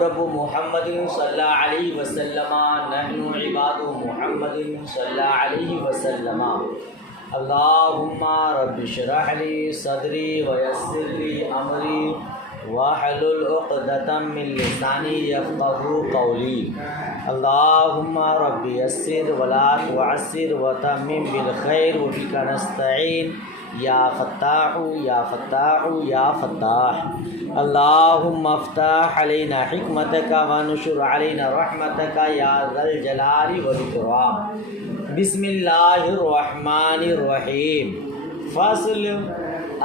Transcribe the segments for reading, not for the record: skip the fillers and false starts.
رب محمد صلی اللہ علیہ وسلم نحن عباد محمد صلی اللہ علیہ وسلم اللہم رب اشرح لی صدری ویسر لی امری واحلل عقدۃ من لسانی یفقہوا قولی اللہم رب یسر ولا تعسر وتمم بالخیر وبک نستعین یا فتاح یا فتاح یا فتاح اللہم افتح علینا حکمتک ونشر علینا رحمتک یا ذا الجلال والاکرام۔ بسم اللہ الرحمن الرحیم۔ فصل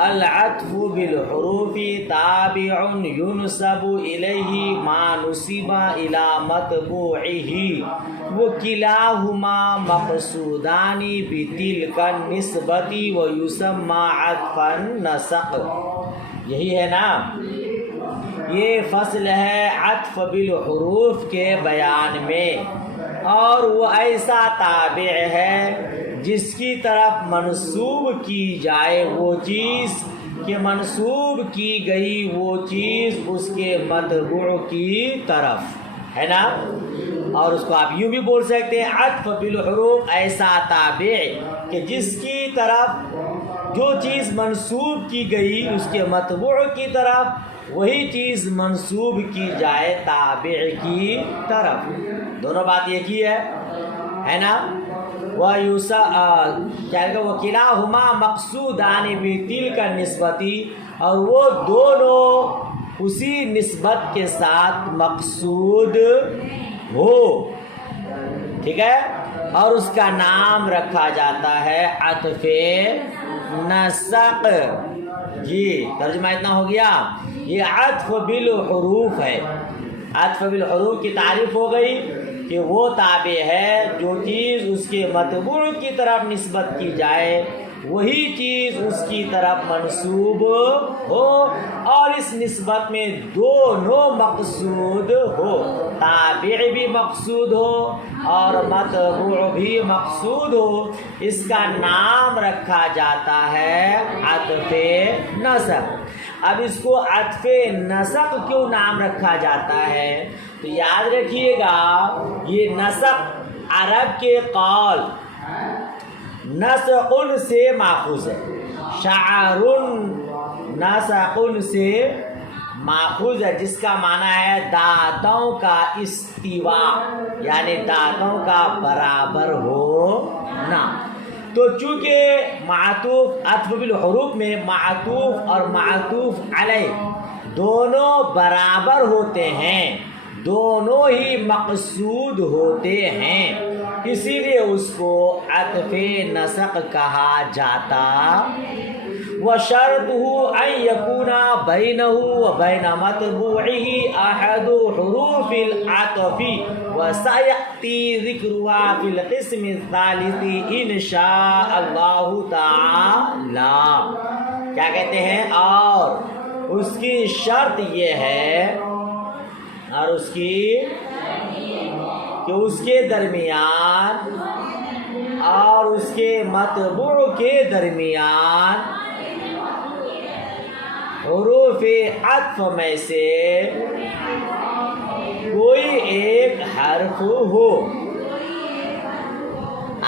العطف بالحروف تابع ينسب إليه ما نسب إلى متبوعه وكلاهما مقصودان بتلك النسبة ويسمى عطفا نسق۔ یہی ہے نا، یہ فصل ہے عطف بالحروف کے بیان میں، اور وہ ایسا تابع ہے جس کی طرف منسوب کی جائے وہ چیز کہ منسوب کی گئی وہ چیز اس کے متبوع کی طرف ہے نا۔ اور اس کو آپ یوں بھی بول سکتے ہیں عطف بالحروف ایسا تابع کہ جس کی طرف جو چیز منسوب کی گئی اس کے متبوع کی طرف وہی چیز منسوب کی جائے تابع کی طرف، دونوں بات ایک ہی ہے نا۔ وَكِلَاهُمَا مَقْصُودَانِ بِتِلْكَ النِّسْبَةِ، اور وہ دونوں اسی نسبت کے ساتھ مقصود ہو، ٹھیک ہے، اور اس کا نام رکھا جاتا ہے عطف نسق۔ جی ترجمہ اتنا ہو گیا، یہ عطف بالحروف ہے۔ عطف بالحروف کی تعریف ہو گئی کہ وہ تابع ہے جو چیز اس کے متبوع کی طرف نسبت کی جائے وہی چیز اس کی طرف منسوب ہو، اور اس نسبت میں دونوں مقصود ہو، تابع بھی مقصود ہو اور متبوع بھی مقصود ہو، اس کا نام رکھا جاتا ہے عطف نسق۔ اب اس کو عطف نسق کیوں نام رکھا جاتا ہے تو یاد رکھیے گا، یہ نسق عرب کے قول نسق سے ماخوذ ہے، شعر نسق سے ماخوذ ہے، جس کا معنی ہے دانتوں کا استواء، یعنی دانتوں کا برابر ہونا۔ تو چونکہ معطوف عطف بالحروف میں معطوف اور معطوف علیہ دونوں برابر ہوتے ہیں، دونوں ہی مقصود ہوتے ہیں، اسی لیے اس کو عطف نسق کہا جاتا۔ وَشَرْطُهُ أَن يَكُونَ بَيْنَهُ وَبَيْنَ مَتْبُوعِهِ أَحَدُ حُرُوفِ الْعَطْفِ وَسَيَأْتِي ذِكْرُهَا فِي الْقِسْمِ الثَّالِثِ إِنْ شَاءَ اللَّهُ تَعَالَى۔ کیا کہتے ہیں؟ اور اس کی شرط یہ ہے، اور اس کی کہ اس کے درمیان اور اس کے متبوع کے درمیان حروف عطف میں سے کوئی ایک حرف ہو۔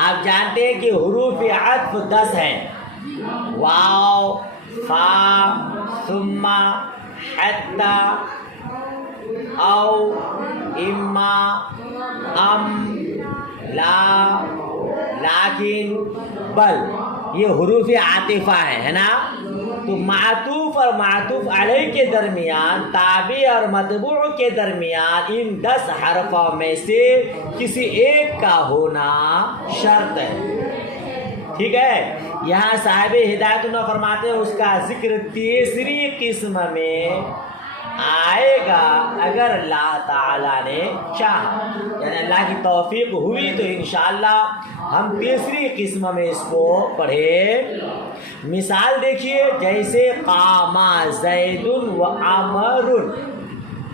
آپ جانتے ہیں کہ حروف عطف 10 ہیں، واو، فا، ثم، حتی، او، اما، ام، لا، لیکن، بل، یہ حروف عاطفہ ہے نا۔ تو معطوف اور معطوف علیہ کے درمیان، تابع اور متبوع کے درمیان ان 10 حرفوں میں سے کسی ایک کا ہونا شرط ہے، ٹھیک ہے۔ یہاں صاحب ہدایت اللہ فرماتے ہیں اس کا ذکر تیسری قسم میں آئے گا اگر اللہ تعالیٰ نے چاہا، یعنی اللہ کی توفیق ہوئی تو انشاءاللہ ہم تیسری قسم میں اس کو پڑھیں۔ مثال دیکھیے، جیسے قام زید و عمر،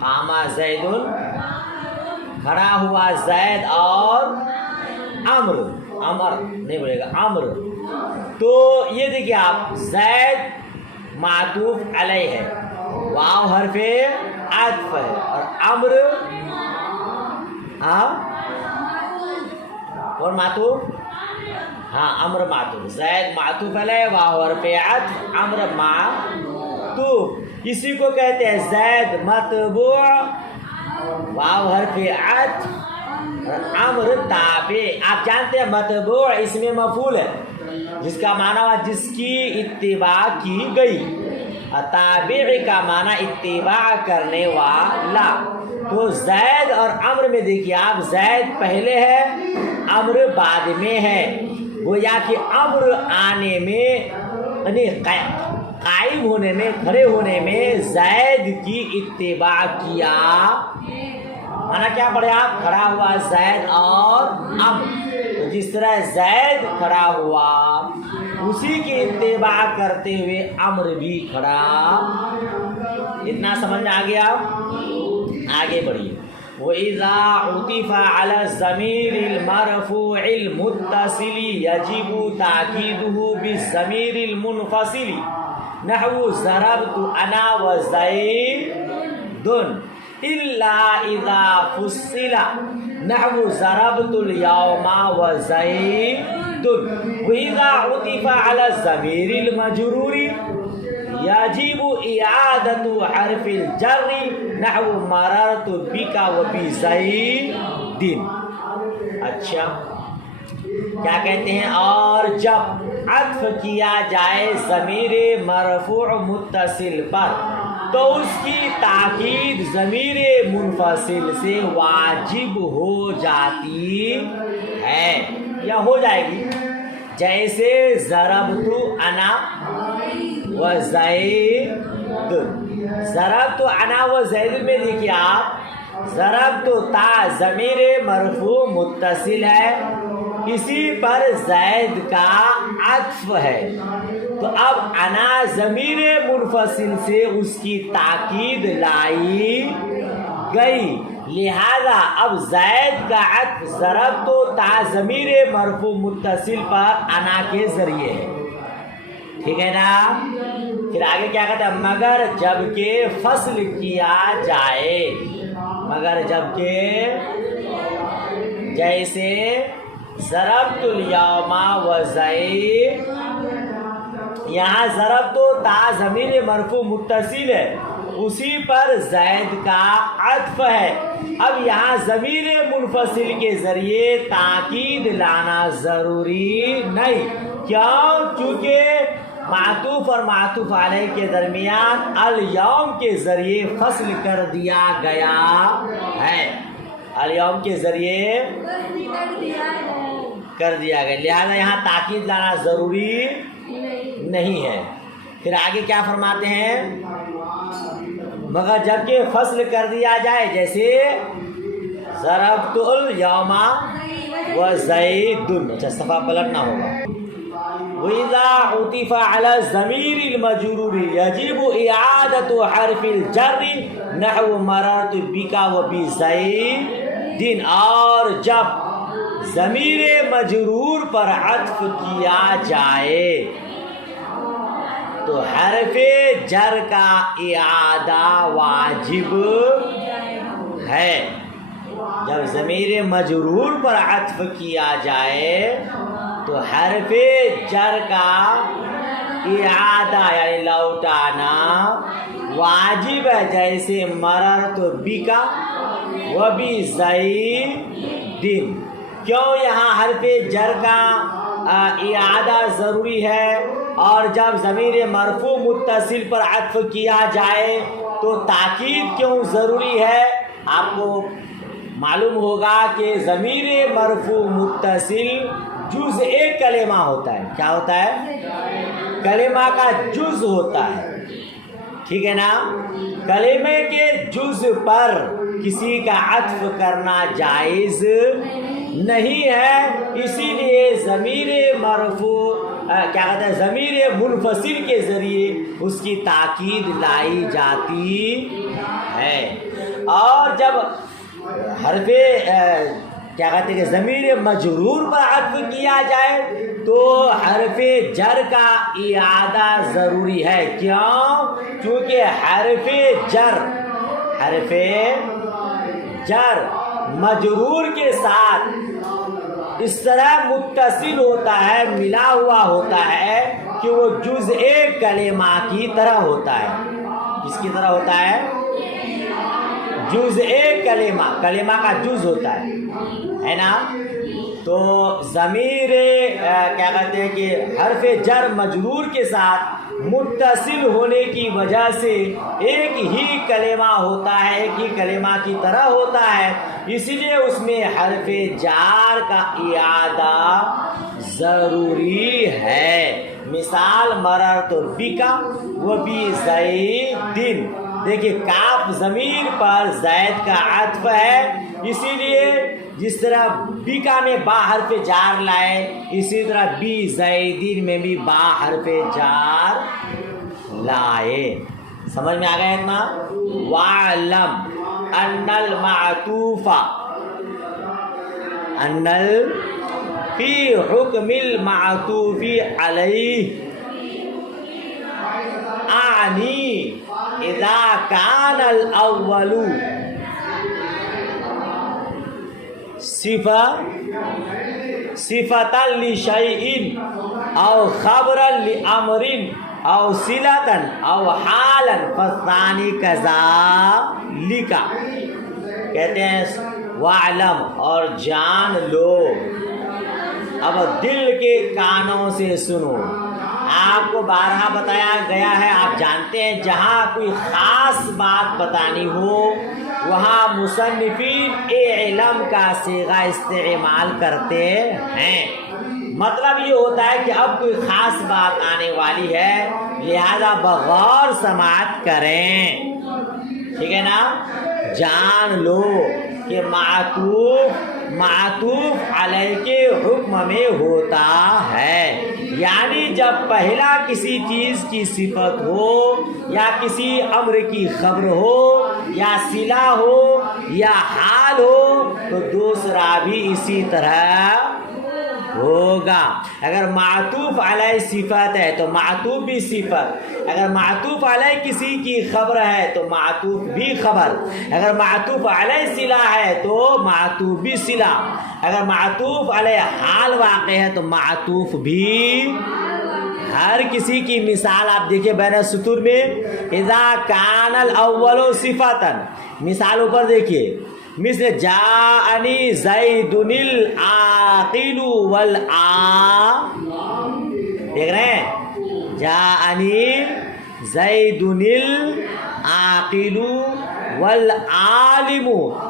قام زید، کھڑا ہوا زید اور عمر، عمر نہیں بولے گا عمر۔ تو یہ دیکھیے آپ، زید معطوف علیہ ہے، واو حرف عطف ہے اور امر اور معطوف امر معطوف. زید معطوف علیہ واو حرف عطف امر معطوف. اسی کو کہتے ہیں زید متبوع واو حرف عطف امر تابع. آپ جانتے ہیں متبوع اس میں مفعول ہے جس کا معنی ہوا جس کی اتباع کی گئی. تابع کا معنی اتباع کرنے والا. تو زید اور امر میں دیکھیے آپ زید پہلے ہے امر بعد میں ہے. گویا کہ امر آنے میں یعنی قائم ہونے میں کھڑے ہونے میں زید کی اتباع کیا. مانا کیا پڑھے آپ کھڑا ہوا زید اور امر. تو جس طرح زید کھڑا ہوا اسی کی اتباع کرتے ہوئے امر بھی کھڑا. اتنا سمجھ میں آ گیا. آگے بڑھیے. وَإِذَا عُطِفَ عَلَى الضَّمِيرِ الْمَرْفُوعِ الْمُتَّصِلِ يَجِبُ تَأْكِيدُهُ بِالضَّمِيرِ الْمُنْفَصِلِ نحو ضربت أنا وزيد إلا إذا فصل نحو ضربت اليوم وزيد. وإذا عطف على الضمير المجرور يجب إعادة حرف الجر نحو مررت بك وبزيد. اچھا کیا کہتے ہیں؟ اور جب عطف کیا جائے ضمیر مرفوع متصل پر تو اس کی تاکید ضمیر منفصل سے واجب ہو جاتی ہے یا ہو جائے گی. جیسے ضربت انا وزید. ضربت انا وزید میں دیکھیے آپ ضربت تا ضمیر مرفوع متصل ہے اسی پر زید کا عطف ہے. تو اب انا ضمیر منفصل سے اس کی تاکید لائی گئی لہذا اب زید کا عطف ضربت تا ضمیر مرفوع متصل پر انا کے ذریعے ہے. ٹھیک ہے نا. پھر آگے کیا کہتا ہے؟ مگر جب کہ فصل کیا جائے. مگر جب کہ جیسے ضربت الیوم وزید. یہاں ضربت تا ضمیر مرفوع متصل ہے اسی پر زید کا عطف ہے. اب یہاں ضمیر منفصل کے ذریعے تاکید لانا ضروری نہیں. کیوں؟ چونکہ معطوف اور معطوف علیہ کے درمیان الیوم کے ذریعے فصل کر دیا گیا ہے. الیوم کے ذریعے کر دیا گیا لہذا یہاں تاکید لانا ضروری نہیں ہے. پھر آگے کیا فرماتے ہیں؟ مگر جبکہ فصل کر دیا جائے جیسے ضربت الیوم وزید. اچھا صفحہ پلٹنا ہوگا. وَإِذَا عُطِفَ عَلَى الضَّمِيرِ الْمَجْرُورِ يَجِبُ إِعَادَةُ حَرْفِ الْجَرِّ نَحْوُ مَرَرْتُ بِكَ وَبِزَيْدٍ. اور جب ضمیر مجرور پر عطف کیا جائے تو حرف جر کا اعادہ واجب ہے. جب ضمیر مجرور پر عطف کیا جائے تو حرف جر کا اعادہ یعنی لوٹانا واجب ہے. جیسے مررت بک وبزید. کیوں؟ یہاں حرف جر کا اعادہ ضروری ہے اور جب ضمیر مرفوع متصل پر عطف کیا جائے تو تاکید کیوں ضروری ہے؟ آپ کو معلوم ہوگا کہ ضمیر مرفوع متصل جز ایک کلمہ ہوتا ہے. کیا ہوتا ہے؟ کلمہ کا جز ہوتا ہے. ٹھیک ہے نا. کلمے کے جز پر کسی کا عطف کرنا جائز نہیں ہے. اسی لیے ضمیر مرفوع کیا کہتے ہیں ضمیر منفصل کے ذریعے اس کی تاکید لائی جاتی ہے. اور جب حرف کیا کہتے ہیں کہ ضمیر مجرور پر عطف کیا جائے تو حرف جر کا اعادہ ضروری ہے. کیوں؟ کیونکہ حرف جر مجرور کے ساتھ اس طرح متصل ہوتا ہے، ملا ہوا ہوتا ہے کہ وہ جزء کلمہ کی طرح ہوتا ہے. کس کی طرح ہوتا ہے؟ جزء کلمہ کا جز ہوتا ہے نا. تو ضمیر کیا کہتے ہیں کہ حرف جر مجرور کے ساتھ متصل ہونے کی وجہ سے ایک ہی کلمہ ہوتا ہے، ایک ہی کلمہ کی طرح ہوتا ہے، اس لیے اس میں حرف جار کا اعادہ ضروری ہے. مثال مررت بک وبزید. دیکھیے کاف ضمیر پر زید کا عطف ہے، اسی لیے جس طرح بیکا میں با حرف جار لائے اسی طرح بی زیدین میں بھی با حرف جار لائے. سمجھ میں آ گیا اتنا؟ وَعْلَمْ أَنَّ الْمَعْطُوفَ فِي حُكْمِ الْمَعْطُوفِ عَلَيْهِ أعني إذا كان الأول صفة لشيء أو خبرا لأمر أو صلة أو حالا فالثاني كذلك. کہتے ہیں وَعْلَمْ اور جان لو. اب دل کے کانوں سے سنو. آپ کو بارہا بتایا گیا ہے، آپ جانتے ہیں جہاں کوئی خاص بات بتانی ہو وہاں مصنفین علم کا صیغہ استعمال کرتے ہیں. مطلب یہ ہوتا ہے کہ اب کوئی خاص بات آنے والی ہے لہذا بغور سماعت کریں. ٹھیک ہے نا؟ جان لو کہ معطوف علیہ کے حکم میں ہوتا ہے، یعنی جب پہلا کسی چیز کی صفت ہو یا کسی امر کی خبر ہو یا صلہ ہو یا حال ہو تو دوسرا بھی اسی طرح ہوگا. اگر معطوف علیہ صفت ہے تو معطوف بھی صفت، اگر معطوف علیہ کسی کی خبر ہے تو معطوف بھی خبر، اگر معطوف علیہ صلہ ہے تو معطوف بھی صلہ، اگر معطوف علیہ حال واقع ہے تو معطوف بھی. ہر کسی کی مثال آپ دیکھیں بین السطور میں اذا کان الاول صفتا. مثال اوپر دیکھیے مثل جاءنی زید العاقل دیکھ رہے ہیں؟ جاءنی زید العاقل والعالم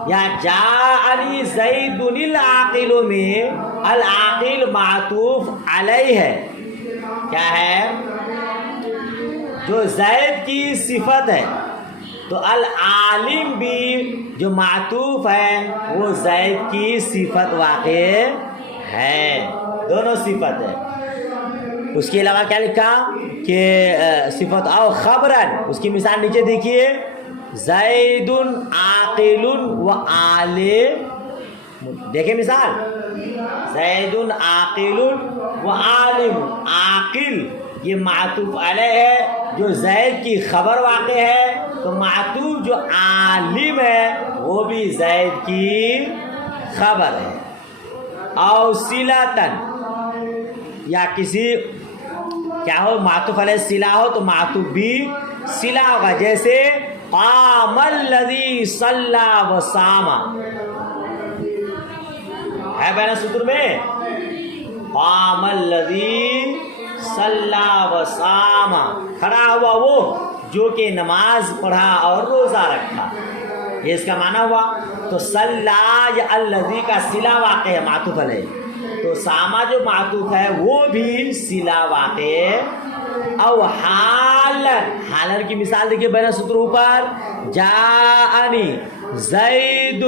یا جاءنی زید العاقل میں العاقل معطوف علیہ ہے. کیا ہے؟ جو زید کی صفت ہے تو العالم بھی جو معطوف ہے وہ زید کی صفت واقع ہے، دونوں صفت ہے. اس کے علاوہ کیا لکھا کہ صفت او خبرن، اس کی مثال نیچے دیکھیے زید عاقل و عالم. دیکھیں مثال زید عاقل و عالم. عاقل یہ معطوف علیہ ہے جو زید کی خبر واقع ہے، تو معطوف جو عالم ہے وہ بھی زید کی خبر ہے. او صلتن یا کسی کیا ہو معطوف علیہ صلہ ہو تو معطوف بھی صلہ ہوگا. جیسے قام الذی صلی وصام ہے بین سطر میں قام الذی صلی وصام، کھڑا ہوا وہ جو کہ نماز پڑھا اور روزہ رکھا، یہ اس کا معنی ہوا. تو صلی یا الذی کا صلہ واقع ہے معطوف علیہ، تو ساما جو معطوف ہے وہ بھی صلہ واقع. او حالن کی مثال دیکھیے بین سطر اوپر جاءنی زید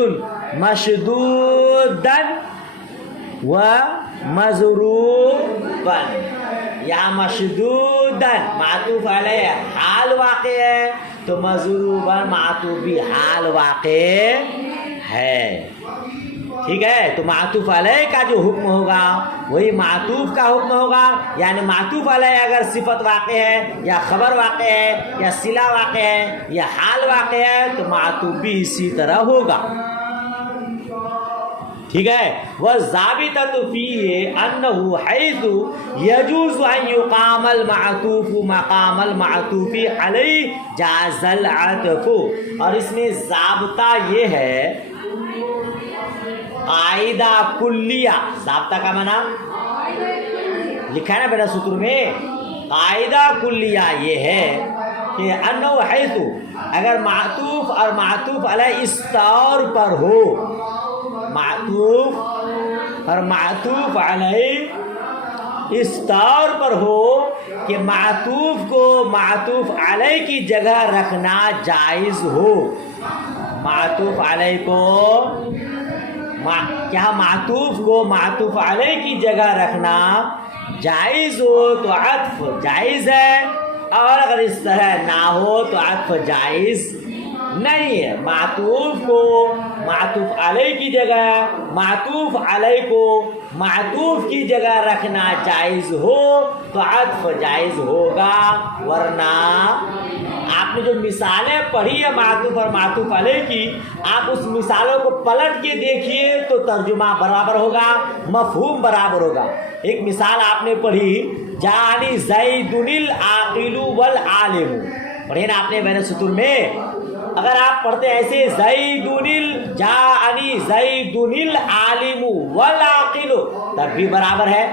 مشدودن و مضروبا. یا مشدودن معطوف علیہ حال واقع ہے تو مضروبا معطوف بھی حال واقع ہے. ٹھیک ہے، تو معطوف علیہ کا جو حکم ہوگا وہی معطوف کا حکم ہوگا، یعنی معطوف علیہ اگر صفت واقع ہے یا خبر واقع ہے یا صلہ واقع ہے یا حال واقع ہے تو معطوف بھی اسی طرح ہوگا، ٹھیک ہے۔ وَالضَّابِطَةُ فِيهِ أَنَّهُ حَيْثُ يَجُوزُ أَن يُقَامَ الْمَعْطُوفُ مَقَامَ الْمَعْطُوفِ عَلَيْهِ جَازَ الْعَطْفُ، اور اس میں ضابطہ یہ ہے، قاعدہ کلیہ، ضابطہ کا معنی لکھا ہے نا بیٹا سطر میں، قاعدہ کلیہ یہ ہے کہ انه حیث، اگر معطوف اور معطوف علیہ اس طور پر ہو، معطوف اور معطوف علیہ اس طور پر ہو کہ معطوف کو معطوف علیہ کی جگہ رکھنا جائز ہو، معطوف علیہ کو کیا معطوف کو معطوف علیہ کی جگہ رکھنا جائز ہو تو عطف جائز ہے، اور اگر اس طرح نہ ہو تو عطف جائز نہیں ہے۔ معطوف کو معطوف علیہ کی جگہ، معطوف علیہ کو معطوف کی جگہ رکھنا جائز ہو تو عطف جائز ہوگا، ورنہ آپ نے جو مثالیں پڑھی ہے معطوف اور معطوف علیہ کی، آپ اس مثالوں کو پلٹ کے دیکھیے تو ترجمہ برابر ہوگا، مفہوم برابر ہوگا۔ ایک مثال آپ نے پڑھی، جانی زید العاقل والعالم، پڑھے نا آپ نے میرے سطور میں، اگر آپ پڑھتے ایسے زید جانی زید العالم والعاقل تب بھی برابر ہے،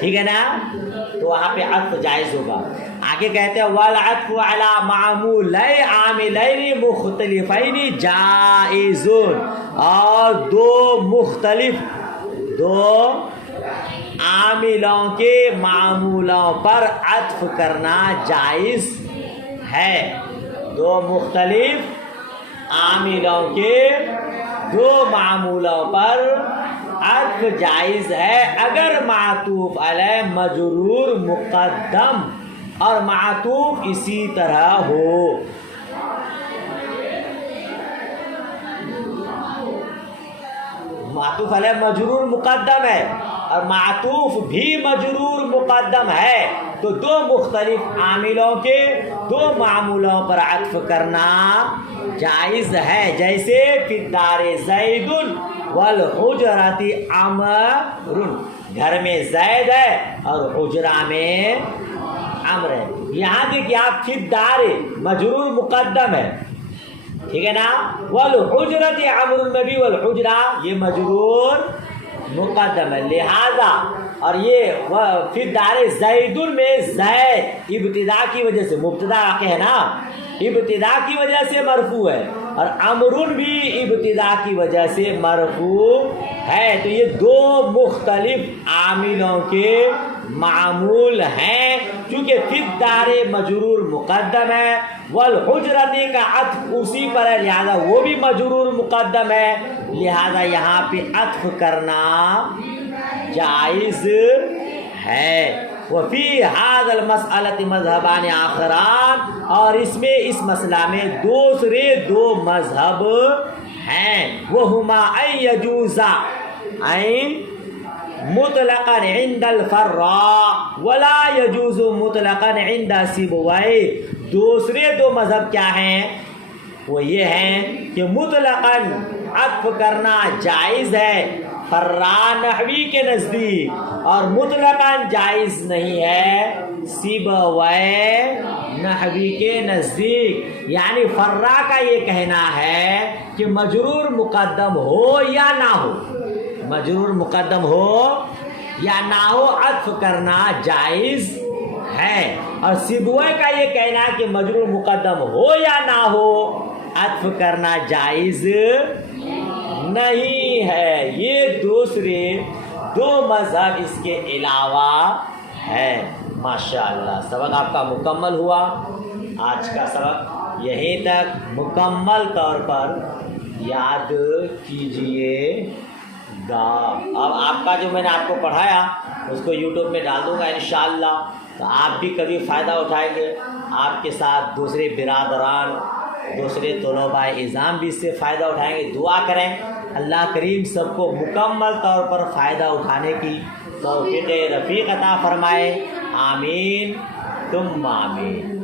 ٹھیک ہے نا، تو وہاں پہ عطف جائز ہوگا۔ آگے کہتے ہیں والعطف علی معمولین عاملین مختلفین جائز، اور دو عاملوں کے معمولوں پر عطف کرنا جائز ہے، دو مختلف عاملوں کے دو معمولوں پر عطف جائز ہے، اگر معطوف علیہ مجرور مقدم اور معطوف اسی طرح ہو۔ معطوف علیہ مجرور مقدم ہے اور معطوف بھی مجرور مقدم ہے، تو دو مختلف عاملوں کے دو معمولوں پر عطف کرنا جائز ہے، جیسے فی الدار زید والحجرۃ عمر، گھر میں زید ہے اور حجرہ میں عمر ہے۔ یہاں دیکھیے آپ فی الدار مجرور مقدم ہے، ٹھیک ہے نا، والحجرۃ عمر میں بھی والحجرہ یہ مجرور مقدم ہے، لہذا اور یہ فی الدار زید میں زید ابتدا کی وجہ سے مبتدا واقع ہے نا، ابتدا کی وجہ سے مرفوع ہے، اور عمر بھی ابتدا کی وجہ سے مرفوع ہے، تو یہ دو مختلف عاملوں کے معمول ہیں، چونکہ فی الدار مجرور مقدم ہے، والحجرۃ کا عطف اسی پر ہے لہذا وہ بھی مجرور مقدم ہے، لہذا یہاں پہ عطف کرنا جائز ہے۔ وفی ھذا المسألۃ مذہبان آخران، اور اس میں اس مسئلہ میں دوسرے دو مذہب ہیں، وہما ان یجوز مطلقا عند الفراء ولا یجوز مطلقا عند سیبویہ، دوسرے دو مذہب کیا ہیں، وہ یہ ہیں کہ مطلقاً عطف کرنا جائز ہے فرا نحوی کے نزدیک، اور مطلقاً جائز نہیں ہے سیبویہ نحوی کے نزدیک، یعنی فرا کا یہ کہنا ہے کہ مجرور مقدم ہو یا نہ ہو، مجرور مقدم ہو یا نہ ہو عطف کرنا جائز ہے، اور سیبویہ کا یہ کہنا ہے کہ مجرور مقدم ہو یا نہ ہو عطف کرنا جائز نہیں ہے۔ یہ دوسرے دو مذہب اس کے علاوہ ہے۔ ماشاءاللہ سبق آپ کا مکمل ہوا، آج کا سبق یہیں تک مکمل طور پر یاد کیجئے گا۔ اب آپ کا جو میں نے آپ کو پڑھایا اس کو یوٹیوب میں ڈال دوں گا انشاءاللہ، تو آپ بھی کبھی فائدہ اٹھائیں گے، آپ کے ساتھ دوسرے برادران دوسرے طلباء اعظام بھی اس سے فائدہ اٹھائیں گے۔ دعا کریں اللہ کریم سب کو مکمل طور پر فائدہ اٹھانے کی توفیق رفیق عطا فرمائے. آمین ثم آمین.